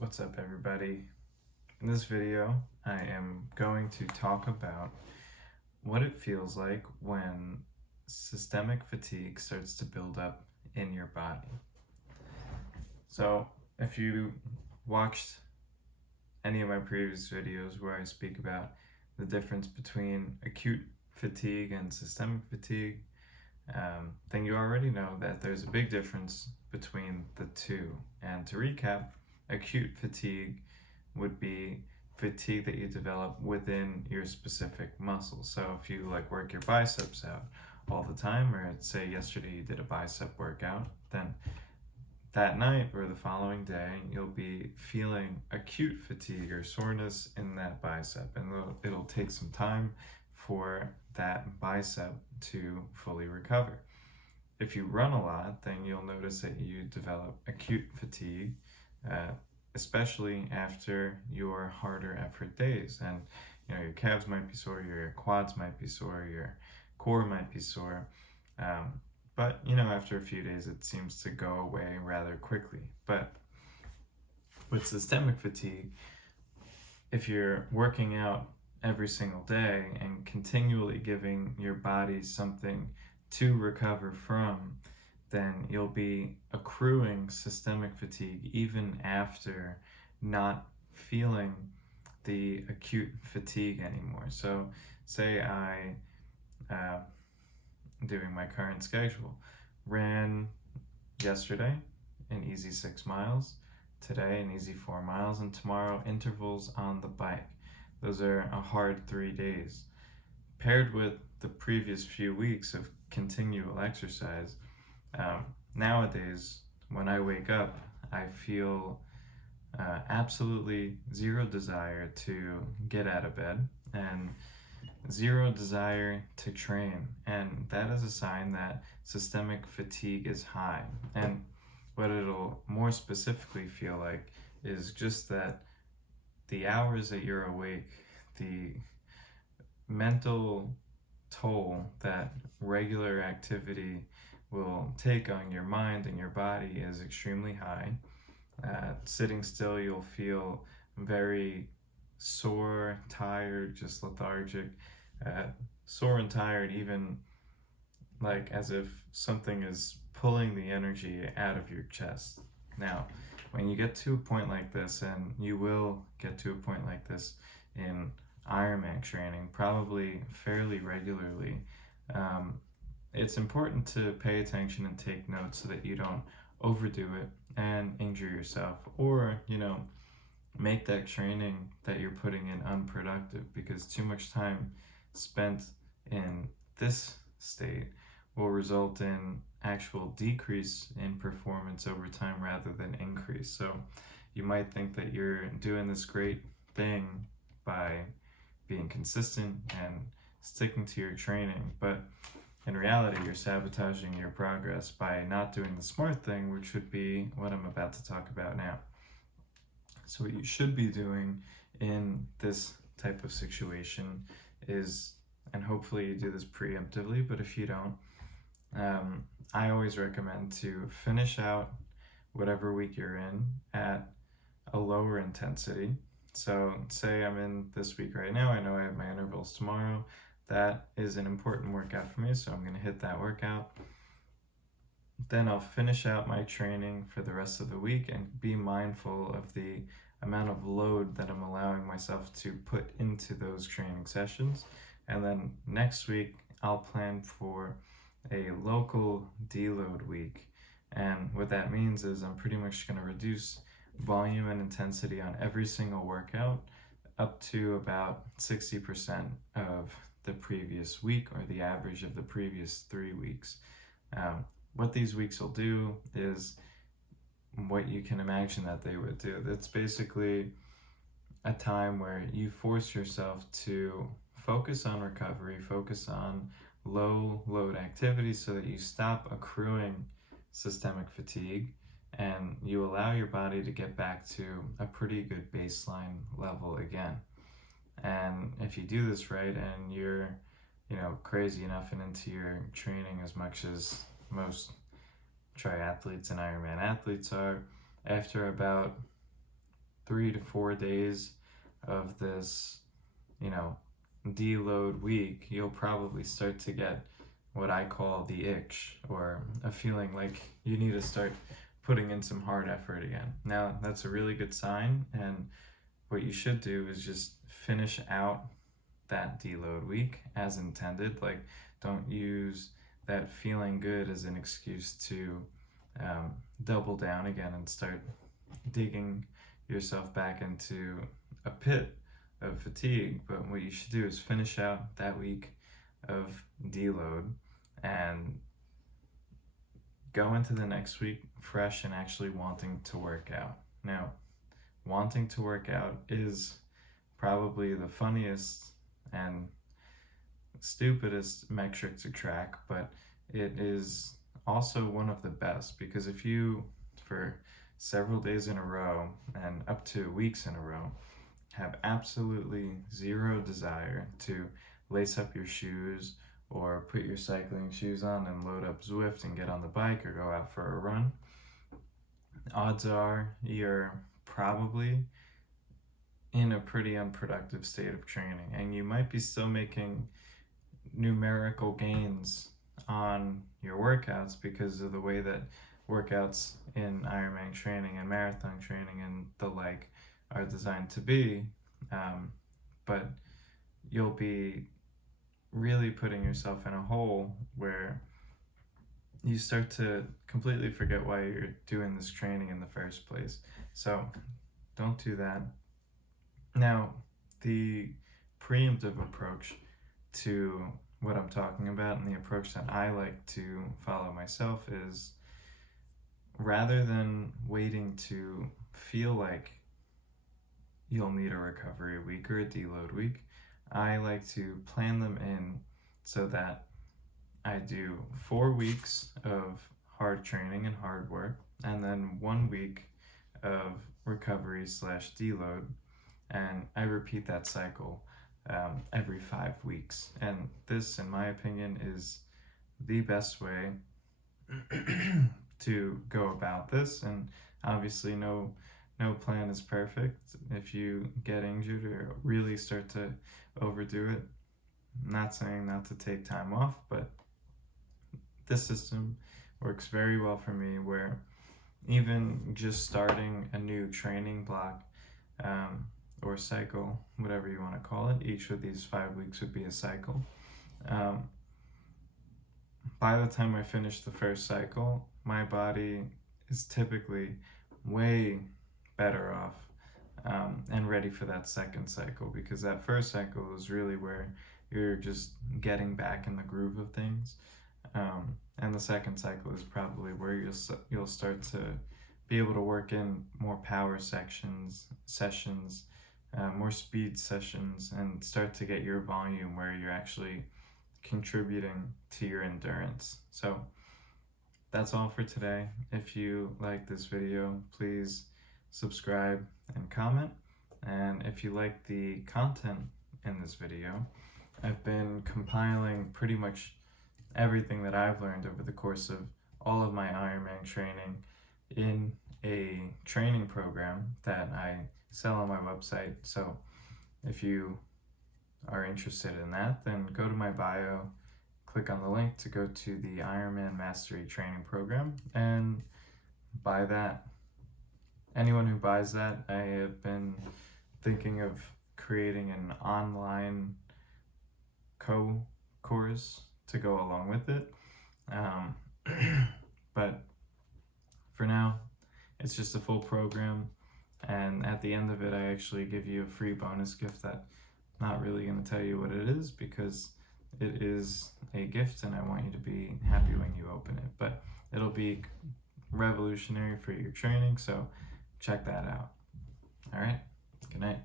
What's up, everybody? In this video, I am going to talk about what it feels like when systemic fatigue starts to build up in your body. So, if you watched any of my previous videos where I speak about the difference between acute fatigue and systemic fatigue, then you already know that there's a big difference between the two. And to recap, acute fatigue would be fatigue that you develop within your specific muscles. So if you work your biceps out all the time, or say yesterday you did a bicep workout, then that night or the following day you'll be feeling acute fatigue or soreness in that bicep, and it'll take some time for that bicep to fully recover. If you run a lot, then you'll notice that you develop acute fatigue, especially after your harder effort days. And your calves might be sore, your quads might be sore, your core might be sore. But after a few days, it seems to go away rather quickly. But with systemic fatigue, if you're working out every single day and continually giving your body something to recover from, then you'll be accruing systemic fatigue even after not feeling the acute fatigue anymore. So say I, doing my current schedule, ran yesterday an easy 6 miles, today an easy 4 miles, and tomorrow intervals on the bike. Those are a hard 3 days. Paired with the previous few weeks of continual exercise, nowadays when I wake up, I feel absolutely zero desire to get out of bed and zero desire to train. And that is a sign that systemic fatigue is high. And what it'll more specifically feel like is just that the hours that you're awake, the mental toll that regular activity will take on your mind and your body is extremely high. Sitting still, you'll feel very sore, tired, just lethargic, sore and tired, even like as if something is pulling the energy out of your chest. Now, when you get to a point like this, and you will get to a point like this in Ironman training, probably fairly regularly, it's important to pay attention and take notes so that you don't overdo it and injure yourself, or make that training that you're putting in unproductive, because too much time spent in this state will result in actual decrease in performance over time rather than increase. So you might think that you're doing this great thing by being consistent and sticking to your training, but in reality, you're sabotaging your progress by not doing the smart thing, which would be what I'm about to talk about now. So what you should be doing in this type of situation is, and hopefully you do this preemptively, but if you don't, I always recommend to finish out whatever week you're in at a lower intensity. So say I'm in this week right now, I know I have my intervals tomorrow. That is an important workout for me, so I'm going to hit that workout. Then I'll finish out my training for the rest of the week and be mindful of the amount of load that I'm allowing myself to put into those training sessions. And then next week, I'll plan for a local deload week. And what that means is I'm pretty much going to reduce volume and intensity on every single workout up to about 60% of the previous week, or the average of the previous 3 weeks. What these weeks will do is what you can imagine that they would do. It's basically a time where you force yourself to focus on recovery, focus on low load activities so that you stop accruing systemic fatigue and you allow your body to get back to a pretty good baseline level again. And if you do this right, and you're crazy enough and into your training as much as most triathletes and Ironman athletes are, after about 3 to 4 days of this, deload week, you'll probably start to get what I call the itch, or a feeling like you need to start putting in some hard effort again. Now, that's a really good sign, and what you should do is just finish out that deload week as intended. Like, don't use that feeling good as an excuse to double down again and start digging yourself back into a pit of fatigue. But what you should do is finish out that week of deload and go into the next week fresh and actually wanting to work out. Now, wanting to work out is probably the funniest and stupidest metric to track, but it is also one of the best, because if you, for several days in a row and up to weeks in a row, have absolutely zero desire to lace up your shoes or put your cycling shoes on and load up Zwift and get on the bike or go out for a run, odds are you're probably in a pretty unproductive state of training, and you might be still making numerical gains on your workouts because of the way that workouts in Ironman training and marathon training and the like are designed to be, but you'll be really putting yourself in a hole where you start to completely forget why you're doing this training in the first place. So don't do that. Now, the preemptive approach to what I'm talking about, and the approach that I like to follow myself, is rather than waiting to feel like you'll need a recovery week or a deload week, I like to plan them in so that I do 4 weeks of hard training and hard work, and then 1 week of recovery / deload, and I repeat that cycle every 5 weeks. And this, in my opinion, is the best way to go about this. And obviously no plan is perfect. If you get injured or really start to overdo it, I'm not saying not to take time off, but this system works very well for me, where even just starting a new training block or cycle, whatever you want to call it, each of these 5 weeks would be a cycle. By the time I finish the first cycle, my body is typically way better off and ready for that second cycle, because that first cycle is really where you're just getting back in the groove of things, and the second cycle is probably where you'll start to be able to work in more power sessions, more speed sessions, and start to get your volume where you're actually contributing to your endurance. So that's all for today. If you like this video, please subscribe and comment. And if you like the content in this video, I've been compiling pretty much everything that I've learned over the course of all of my Ironman training in a training program that I sell on my website. So if you are interested in that, then go to my bio, click on the link to go to the Ironman Mastery Training Program, and buy that. Anyone who buys that, I have been thinking of creating an online course to go along with it. But for now, it's just a full program, and at the end of it, I actually give you a free bonus gift that I'm not really going to tell you what it is, because it is a gift and I want you to be happy when you open it. But it'll be revolutionary for your training, so check that out. All right, good night.